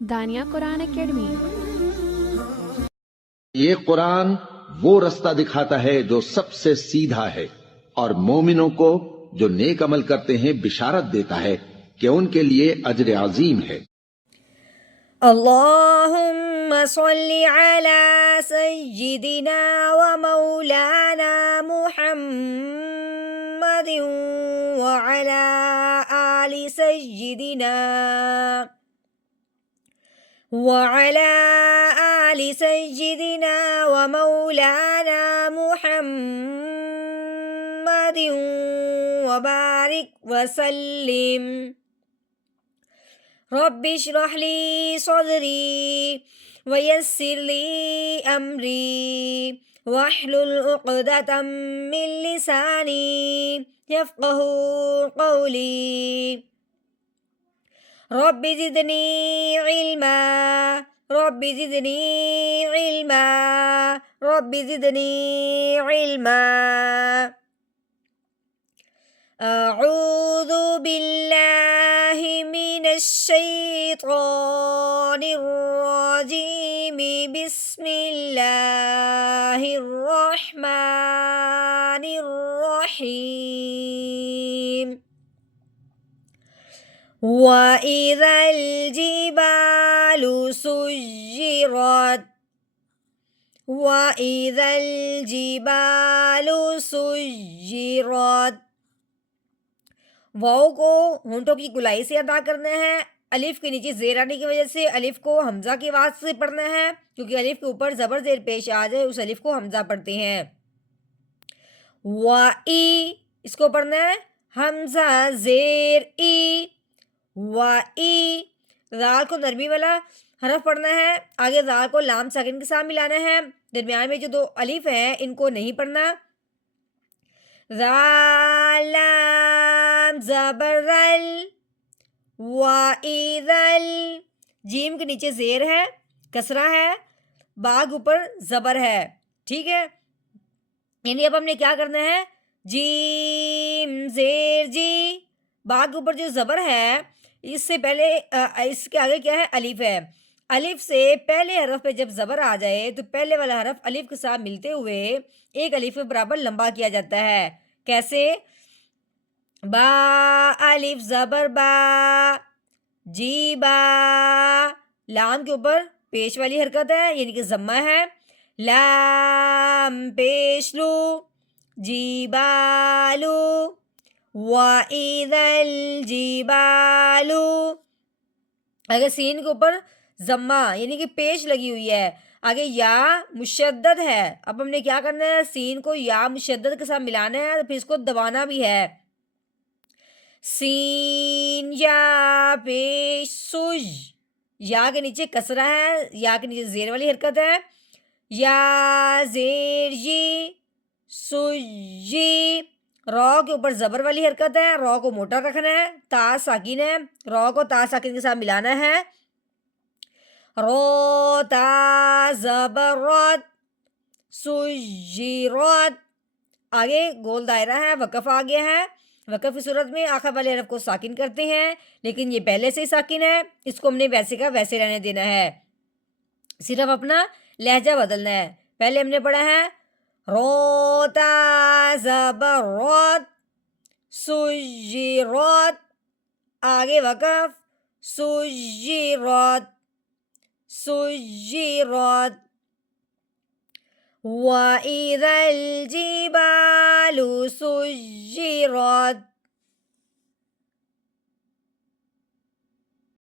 دانیہ قرآن academy. یہ قرآن وہ رستہ دکھاتا ہے جو سب سے سیدھا ہے، اور مومنوں کو جو نیک عمل کرتے ہیں بشارت دیتا ہے کہ ان کے لیے اجر عظیم ہے۔ اللہم صلی علی سیدنا و مولانا محمد وعلی آل سیدنا و مولانا محمد وبارک وسلم۔ رب اشرح لی صدری ویسر لی امری واحلل عقدۃ من لسانی یفقہوا قولی۔ رب زدنی علما رب زدنی علما رب زدنی علما۔ اعوذ باللہ من الشیطان الرجیم، بسم اللہ الرحمن الرحیم۔ وَإِذَا الْجِبَالُ سُيِّرَتْ وَإِذَا الْجِبَالُ سُيِّرَتْ۔ واؤ کو ہونٹوں کی گلائی سے ادا کرنا ہے۔ الف کے نیچے زیر آنے کی وجہ سے الف کو حمزہ کی آواز سے پڑھنا ہے، کیونکہ الف کے اوپر زبر زیر پیش آ جائے اس الف کو حمزہ پڑھتے ہیں۔ وائی اس کو پڑھنا ہے حمزہ زیر ای، وائی۔ زال کو نرمی والا حرف پڑھنا ہے، آگے زال کو لام ساکن کے ساتھ ملانا ہے، درمیان میں جو دو الف ہیں ان کو نہیں پڑھنا۔ زال لام زبر ذل، وَإِذَل۔ جیم کے نیچے زیر ہے، کسرہ ہے، با کے اوپر زبر ہے، ٹھیک ہے؟ یعنی اب ہم نے کیا کرنا ہے، جیم زیر جی، با کے اوپر جو زبر ہے اس سے پہلے اس کے آگے کیا ہے، الف ہے۔ الف سے پہلے حرف پہ جب زبر آ جائے تو پہلے والا حرف الف کے ساتھ ملتے ہوئے ایک الف کے برابر لمبا کیا جاتا ہے۔ کیسے؟ با الف زبر با، جی با، لام کے اوپر پیش والی حرکت ہے یعنی کہ ضمہ ہے، لام پیش لو، جی بالو، وَإِذَا الْجِبَالُ۔ اگر سین کے اوپر ضمہ یعنی کہ پیش لگی ہوئی ہے، آگے یا مشدد ہے، اب ہم نے کیا کرنا ہے، سین کو یا مشدد کے ساتھ ملانا ہے، پھر اس کو دبانا بھی ہے۔ سین یا پیش سج، یا کے نیچے کسرہ ہے، یا کے نیچے زیر والی حرکت ہے، یا زیر جی، سجی۔ رو کے اوپر زبر والی حرکت ہے، رو کو موٹا رکھنا ہے، تا ساکن ہے، رو کو تا ساکن کے ساتھ ملانا ہے۔ رو تا زبر رت، سجرت۔ آگے گول دائرہ ہے، وقف آ گیا ہے، وقف کی صورت میں آخر والے حرف کو ساکن کرتے ہیں، لیکن یہ پہلے سے ہی ساکن ہے، اس کو ہم نے ویسے کا ویسے رہنے دینا ہے، صرف اپنا لہجہ بدلنا ہے۔ پہلے ہم نے پڑھا ہے روتا زبر رت، سجرت، آگے وقف، سجرت، سجرت۔ وَإِذَا الْجِبَالُ سُيِّرَتْ۔